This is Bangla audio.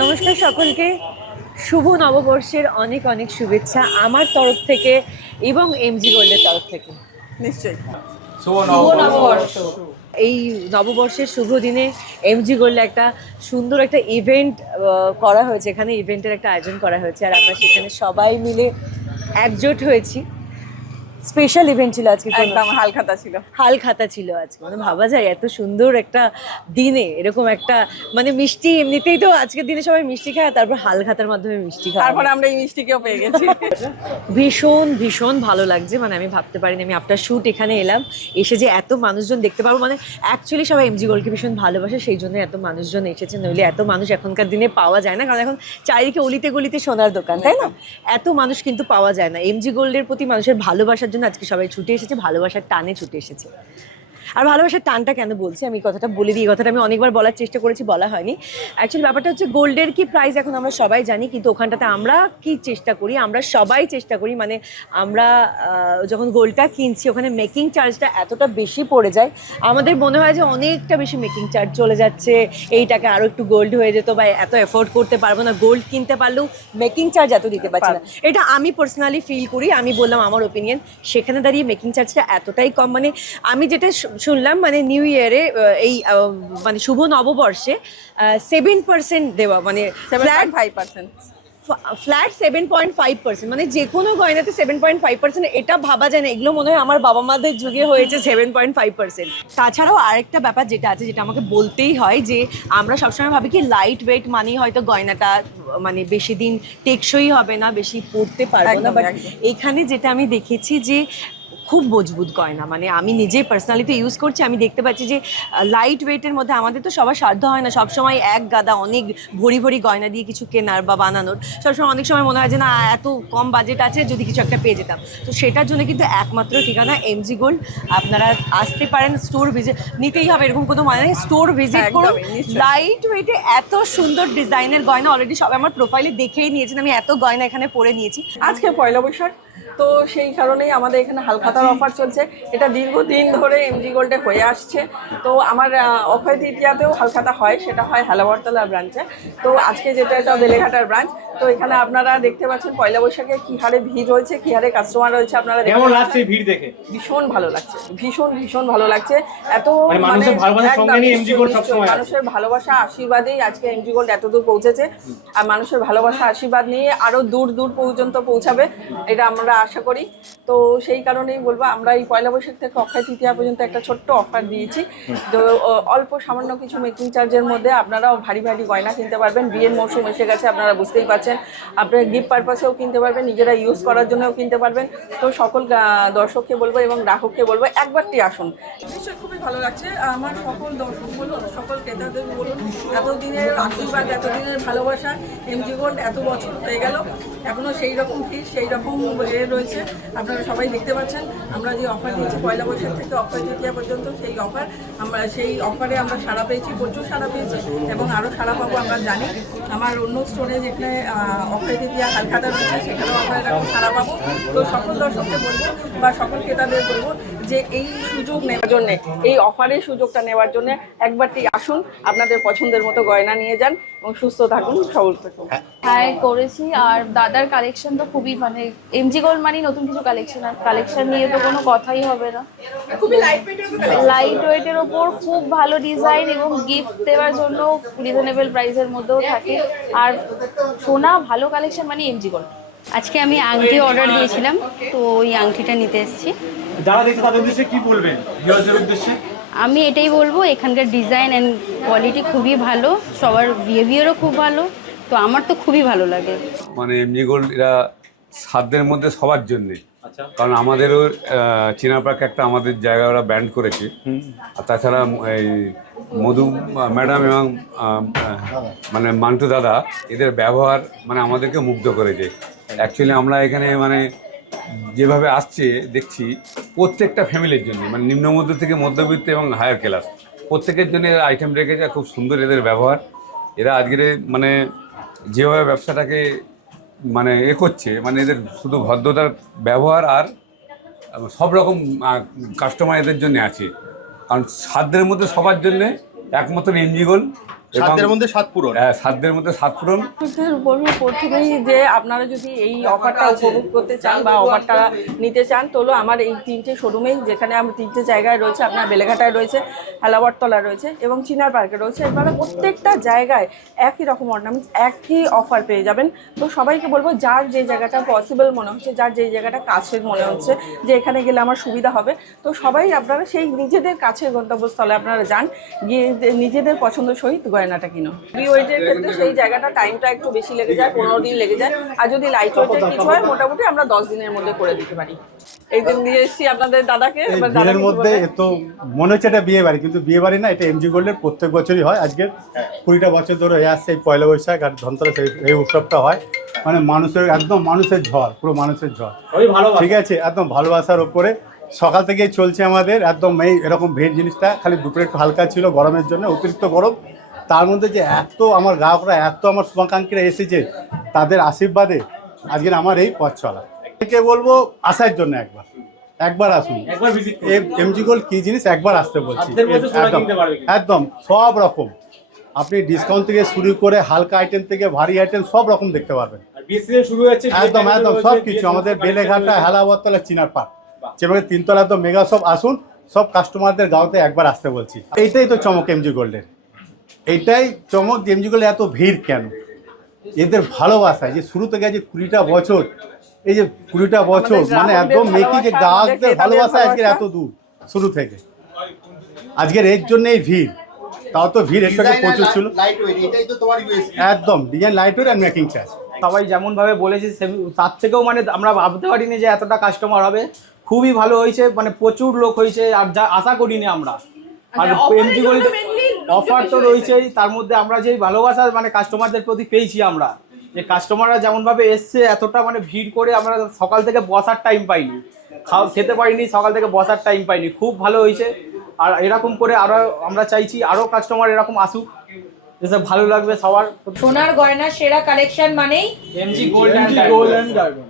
নমস্কার সকলকে, শুভ নববর্ষের অনেক অনেক শুভেচ্ছা আমার তরফ থেকে এবং এমজি গোল্ডের তরফ থেকে। নিশ্চয়ই শুভ নববর্ষ। এই নববর্ষের শুভ দিনে এমজি গোল্ডে একটা সুন্দর একটা ইভেন্ট করা হয়েছে, এখানে ইভেন্টের একটা আয়োজন করা হয়েছে আর আমরা সেখানে সবাই মিলে একজোট হয়েছি। স্পেশাল ইভেন্ট ছিল আজকে, একদম হালখাতা ছিল। হালখাতা ছিল আজকে, মানে ভাবা যায় এত সুন্দর একটা দিনে এরকম একটা মানে মিষ্টি, এমনিতেই তো আজকের দিনে সবাই মিষ্টি খায়, তারপর হালখাতার মাধ্যমে মিষ্টি খায়, তারপরে আমরা এই মিষ্টিকেও পেয়ে গেছি। ভীষণ ভীষণ ভালো লাগছে। মানে আমি ভাবতে পারিনি আমি আফটার শুট এখানে এলাম, এসে যে এত মানুষজন দেখতে পারবো। মানে অ্যাকচুয়ালি সবাই এমজি গোল্ডকে ভীষণ ভালোবাসে, সেই জন্য এত মানুষজন এসেছে, নইলে এত মানুষ এখনকার দিনে পাওয়া যায় না, কারণ এখন চারিদিকে অলিতে গলিতে সোনার দোকান, তাই না? এত মানুষ কিন্তু পাওয়া যায় না। এমজি গোল্ডের প্রতি মানুষের ভালোবাসার জন্য আজকে সবাই ছুটে এসেছে, ভালোবাসার টানে ছুটে এসেছে। আর ভালোবাসার টানটা কেন বলছি, আমি কথাটা বলে দিই। এই কথাটা আমি অনেকবার বলার চেষ্টা করেছি, বলা হয়নি। অ্যাকচুয়ালি ব্যাপারটা হচ্ছে, গোল্ডের কি প্রাইস এখন আমরা সবাই জানি, কিন্তু ওখানটাতে আমরা কি চেষ্টা করি, আমরা সবাই চেষ্টা করি, মানে আমরা যখন গোল্ডটা কিনছি ওখানে মেকিং চার্জটা এতটা বেশি পড়ে যায়, আমাদের মনে হয় যে অনেকটা বেশি মেকিং চার্জ চলে যাচ্ছে, এইটাকে আরও একটু গোল্ড হয়ে যেত, বা এত এফোর্ড করতে পারবো না, গোল্ড কিনতে পারলেও মেকিং চার্জ এত দিতে পারছি না। এটা আমি পার্সোনালি ফিল করি, আমি বললাম আমার ওপিনিয়ন। সেখানে দাঁড়িয়ে মেকিং চার্জটা এতটাই কম, মানে আমি যেটা শুনলাম, মানে নিউ ইয়ারে এই মানে শুভ নববর্ষে 7% দেওয়া, মানে ফ্ল্যাট 5%। ফ্ল্যাট 7.5%, মানে যে কোনো গয়নাতে 7.5%। এটা ভাবা যায় না, এগুলো মনে হয় আমার বাবা মাদের যুগে হয়েছে 7.5%। তাছাড়াও আরেকটা ব্যাপার যেটা আছে, যেটা আমাকে বলতেই হয়, যে আমরা সবসময় ভাবি কি লাইট ওয়েট মানেই হয়তো গয়নাটা মানে বেশি দিন টেকসই হবে না, বেশি পরতে পারবো না, বাট এখানে যেটা আমি দেখেছি যে খুব মজবুত গয়না। মানে আমি নিজে পার্সোনালি তো ইউজ করছি, আমি দেখতে পাচ্ছি যে লাইট ওয়েটের মধ্যে আমাদের তো সবার সাধ্য হয় না সবসময় এক গাদা অনেক ভরি ভরি গয়না দিয়ে কিছু কেনার বা বানানোর। সবসময় অনেক সময় মনে হয় যে না, এত কম বাজেট আছে, যদি কিছু একটা পেয়ে যেতাম। তো সেটার জন্য কিন্তু একমাত্র ঠিকানা এমজি গোল্ড। আপনারা আসতে পারেন, স্টোর ভিজিট নিতেই হবে এরকম কোনো মানে নেই, স্টোর ভিজিট করুন। লাইট ওয়েটে এত সুন্দর ডিজাইনের গয়না অলরেডি সবাই আমার প্রোফাইলে দেখেই নিয়েছেন, আমি এত গয়না এখানে পরে নিয়েছি। আজকে পয়লা বৈশাখ, তো সেই কারণেই আমাদের এখানে হালখাতার অফার চলছে। এটা দীর্ঘদিন ধরে এমজি গোল্ডে হয়ে আসছে। তো আমার অক্ষয় তৃতীয়াতেও হালখাতা হয়, সেটা হয় হালাবরতলা ব্রাঞ্চে। তো আজকে যেটা এটা বেলেঘাটার ব্রাঞ্চ। তো এখানে আপনারা দেখতে পাচ্ছেন পয়লা বৈশাখে কি হারে ভিড় হয়েছে, কি হারে কাস্টমার রয়েছে। আপনারা কেমন লাগছে ভিড় দেখে? ভীষণ ভালো লাগছে, ভীষণ ভীষণ ভালো লাগছে। এত মানুষের ভালোবাসা আশীর্বাদেই আজকে এমজি গোল্ড এতদূর পৌঁছেছে, আর মানুষের ভালোবাসা আশীর্বাদ নিয়ে আরো দূর দূর পর্যন্ত পৌঁছাবে, এটা আমরা আশা করি। তো সেই কারণেই বলবো, আমরা এই পয়লা বৈশাখ থেকে অক্ষয় তৃতীয়া পর্যন্ত একটা ছোট্ট অফার দিয়েছি। তো অল্প সামান্য কিছু মেকিং চার্জের মধ্যে আপনারাও ভারী ভারী গয়না কিনতে পারবেন। বিয়ের মৌসুম এসে গেছে, আপনারা বুঝতেই পারছেন। আপনারা গিফট পারপাসেও কিনতে পারবেন, নিজেরা ইউজ করার জন্যও কিনতে পারবেন। তো সকল দর্শককে বলবো এবং গ্রাহককে বলবো, একবারটি আসুন। নিশ্চয়ই খুবই ভালো লাগছে। আমার সকল দর্শক বলুন, সকল ক্রেতাদের বলুন, এতদিনের আশীর্বাদ, এতদিনের ভালোবাসা, এমজি গোল্ড এত বছর হয়ে গেল, এখনও সেই রকম ভিড়, সেই রকম রয়েছে। আপনারা সবাই দেখতে পাচ্ছেন আমরা যে অফার দিয়েছি পয়লা বৈশাখ থেকে অক্ষয় তৃতীয়া পর্যন্ত, সেই অফারে আমরা সাড়া পেয়েছি, প্রচুর সাড়া পেয়েছি এবং আরও সাড়া পাবো আমরা জানি। আমার অন্য স্টোরে যেখানে অক্ষয় তৃতীয়া হালখাতা রয়েছে, সেখানেও আমরা এরকম সাড়া পাবো। তো সকল দর্শককে বলবো বা সকল ক্রেতাদের বলবো যে এই সুযোগ নেওয়ার জন্যে, এই অফারের সুযোগটা নেওয়ার জন্য একবারটি আসুন, আপনাদের পছন্দের মতো গয়না নিয়ে যান এবং সুস্থ থাকুন, সবল থাকুন। হ্যাঁ করেছি, আর দাদার কালেকশন তো খুবই, মানে এমজি গোল্ড মানে নতুন কিছু কালেকশন, আর কালেকশন নিয়ে তো কোনো কথাই হবে না। খুবই লাইট ওয়েটের ওপর খুব ভালো ডিজাইন এবং গিফট দেওয়ার জন্য রিজনেবল প্রাইসের মধ্যেও থাকে। আর সোনা ভালো কালেকশন মানে এমজি গোল্ড। আজকে আমি আংটি অর্ডার দিয়েছিলাম, তো ওই আংটিটা নিতে এসেছি। যারা দেখছে তাদের উদ্দেশ্যে কি বলবেন, ভিউয়ারদের উদ্দেশ্যে? আমি এটাই বলবো, এখানকার ডিজাইন অ্যান্ড কোয়ালিটি খুবই ভালো, সবার বিহেভিয়ারও খুব ভালো, তো আমার তো খুবই ভালো লাগে। মানে এমজি গোল্ড এরা সাধ্যের মধ্যে সবার জন্যে, কারণ আমাদেরও চিনাপাক একটা আমাদের জায়গায় ওরা ব্যান্ড করেছে। আর তাছাড়া এই মধু ম্যাডাম এবং মানে মান্টু দাদা, এদের ব্যবহার মানে আমাদেরকে মুগ্ধ করেছে। অ্যাকচুয়ালি আমরা এখানে মানে যেভাবে আসছে দেখছি, প্রত্যেকটা ফ্যামিলির জন্য, মানে নিম্নমধ্য থেকে মধ্যবিত্ত এবং হায়ার ক্লাস প্রত্যেকের জন্য এরা আইটেম রেখেছে। খুব সুন্দর এদের ব্যবহার। এরা আজকের মানে যেভাবে ব্যবসাটাকে মানে করছে, মানে এদের শুধু ভদ্রতার ব্যবহার আর সব রকম কাস্টমার এদের জন্য আছে। কারণ সাধ্যের মধ্যে সবার জন্যে একমাত্র এমজি গোল্ড সাধ্যের মধ্যে সাত পূরণ। সাধ্যের মধ্যে সাত পূরণ। বলবো প্রথমেই যে আপনারা যদি এই অফারটা উপভোগ করতে চান বা অফারটা নিতে চান, তাহলে আমার এই 3টে শোরুমেই, যেখানে আমার 3টে জায়গায় রয়েছে, আপনার বেলেঘাটায় রয়েছে, হেলাবরতলা রয়েছে এবং চিনার পার্কে রয়েছে, এবারে প্রত্যেকটা জায়গায় একই রকম অর্নামেন্টস, একই অফার পেয়ে যাবেন। তো সবাইকে বলবো যার যে জায়গাটা পসিবল মনে হচ্ছে, যার যে জায়গাটা কাছের মনে হচ্ছে যে এখানে গেলে আমার সুবিধা হবে, তো সবাই আপনারা সেই নিজেদের কাছের গন্তব্যস্থলে আপনারা যান, গিয়ে নিজেদের পছন্দ সহিত গয়নাটা কিনো। হেভি ওয়েটের ক্ষেত্রে সেই জায়গাটা টাইমটা একটু বেশি লেগে যায়, 15 দিন লেগে যায়। আর যদি লাইট ওয়েটের কিছু হয় মোটামুটি আমরা 10 দিনের মধ্যে করে দিতে পারি। এই দিন দিয়ে এসেছি আপনাদের দাদাকে। এবার দাদা বিয়ের মধ্যে তো মনে হচ্ছে এটা বিয়ে বাড়ি, কিন্তু বিয়ে বাড়ি না, এটা এমজি গোল্ডের প্রত্যেক বছরই হয়। আজকে 20টা বছর ধরে হয়ে আসছে এই পয়লা বৈশাখ আর ধনতেরাস এই উৎসবটা হয়। মানে মানুষের একদম মানুষের ঝড়, পুরো মানুষের ঝড়, ঠিক আছে, একদম ভালোবাসার ওপরে সকাল থেকেই চলছে আমাদের। একদম এই এরকম ভিড় জিনিসটা খালি দুপুরে একটু হালকা ছিল গরমের জন্য, অতিরিক্ত গরম, তার মধ্যে যে এত আমার গ্রাহকরা, এত আমার শুভাকাঙ্ক্ষীরা এসেছে, তাদের আশীর্বাদে আজকের আমার এই পথ চলা। কে বলবো আসার জন্য একবার আসুন, এমজি গোল্ড কি জিনিস একবার আসতে বলছি। একদম সব রকম আপনি ডিসকাউন্ট থেকে শুরু করে হালকা আইটেম থেকে ভারী আইটেম সব রকম দেখতে পারবেন। একদম একদম সব কিছু আমাদের বেলেঘাটা, হেলাবরতলা, চিনার পার্ক, যেভাবে 3 তলা তো মেগা সব আসুন, সব কাস্টমারদের গাঁওতে একবার আসতে বলছি। এইটাই তো চমক এমজি গোল্ডের, এইটাই চমক যে এমজি গোল্ডে এত ভিড় কেন, এদের ভালোবাসা যে শুরু থেকে যে 20টা বছর, এই যে 20টা বছর মানে একদম মেকি যে গ্রাহকদের ভালোবাসা আজকের এত দূর শুরু থেকে, আজকের এর জন্য এই ভিড়। তাও তো ভিড় একটু প্রচুর ছিল, একদম design light weight are making charge. সবাই যেমনভাবে বলেছে তার থেকেও মানে আমরা ভাবতে পারিনি যে এতটা কাস্টমার হবে। খুবই ভালো হয়েছে, মানে প্রচুর লোক হয়েছে, আর যা আশা করিনি আমরা। আর এমজি গোল্ড অফার তো রয়েছেই, তার মধ্যে আমরা যেই ভালোবাসা মানে কাস্টমারদের প্রতি পেয়েছি আমরা, যে কাস্টমাররা যেমনভাবে এসছে এতটা মানে ভিড় করে, আমরা সকাল থেকে বসার টাইম পাইনি, খেতে পারিনি, সকাল থেকে বসার টাইম পাইনি। খুব ভালো হয়েছে। আর এরকম করে আরও আমরা চাইছি আরও কাস্টমার এরকম আসুক, যেসব ভালো লাগবে সবার। সোনার গয়না সেরা কালেকশন মানেই এমজি গোল্ড অ্যান্ড ডায়মন্ড।